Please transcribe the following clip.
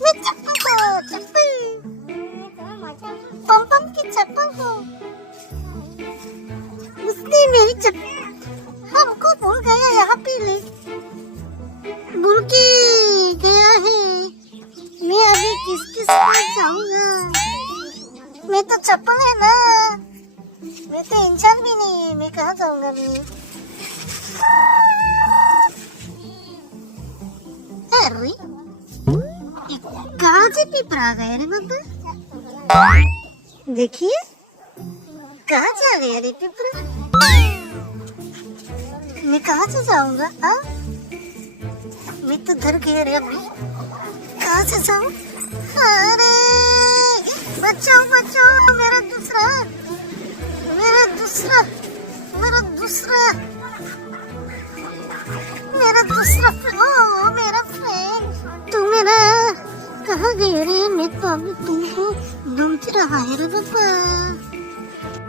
मैं चप्पल को चप्पल पम पम की चप्पल को उसने मेरी चप्पल हमको भूल गया यहाँ पे ले भूल के गया है। मैं अभी किस पास जाऊंगा? मैं तो चप्पल है ना, मैं तो इंसान भी नहीं है, मैं कहाँ जाऊंगा मैं? अरे कहाँ से पिपरा गया रे बाबा? देखिए कहाँ जा गया रे पिपरा? मैं कहाँ से जाऊंगा? हाँ मैं तो डर गया रे अभी, कहाँ से जाऊं? अरे बचाओ बचाओ, मेरा दूसरा मेरा दूसरा मेरा दूसरा मेरा दूसरा ओ मेरा फ्रेंड, तू मेरा कहाँ गए रे? मैं तो अभी तुमको ढूंढ रहा है रे बाबा।